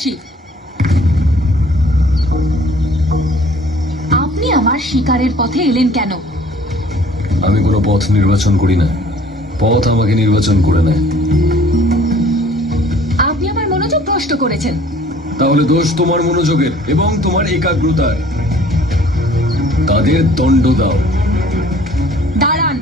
সন্ন্যাসী। আপনি আমার শিকারের পথে এলেন কেন? আমি কোনো পথ নির্বাচন করি না, পথ আমাকে নির্বাচন করে নেয়। আপনি আমার মনোযোগ নষ্ট করেছেন। তাহলে দোষ তোমার মনোযোগের এবং তোমার একাগ্রতার। তাদের দণ্ড দাও। দাঁড়ান।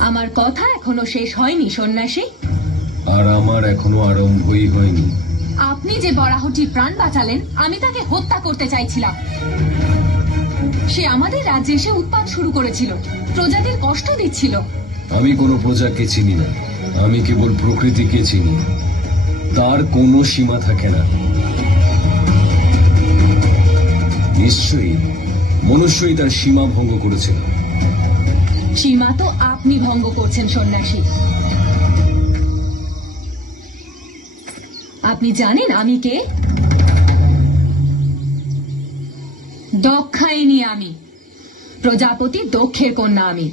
আমার কথা এখনো শেষ হয়নি সন্ন্যাসী। আর আমার এখনো আরম্ভই হয়নি। আপনি যে বরাহটির প্রাণ বাঁচালেন, আমি তাকে হত্যা করতে চাইছিলাম। সে আমাদের রাজ্যে এসে উৎপাত শুরু করেছিল, প্রজাদের কষ্ট দিচ্ছিল। আমি কোনো প্রজাকে চিনি না, আমি কেবল প্রকৃতিকে চিনি। তার কোনো সীমা থাকে না। নিশ্চয়ই মনুষ্যই তার সীমা ভঙ্গ করেছিল। সীমা তো আপনি ভঙ্গ করছেন সন্ন্যাসী। আপনি জানেন আমি কে? দক্ষায়নী আমি, প্রজাপতি দক্ষের কন্যা আমি।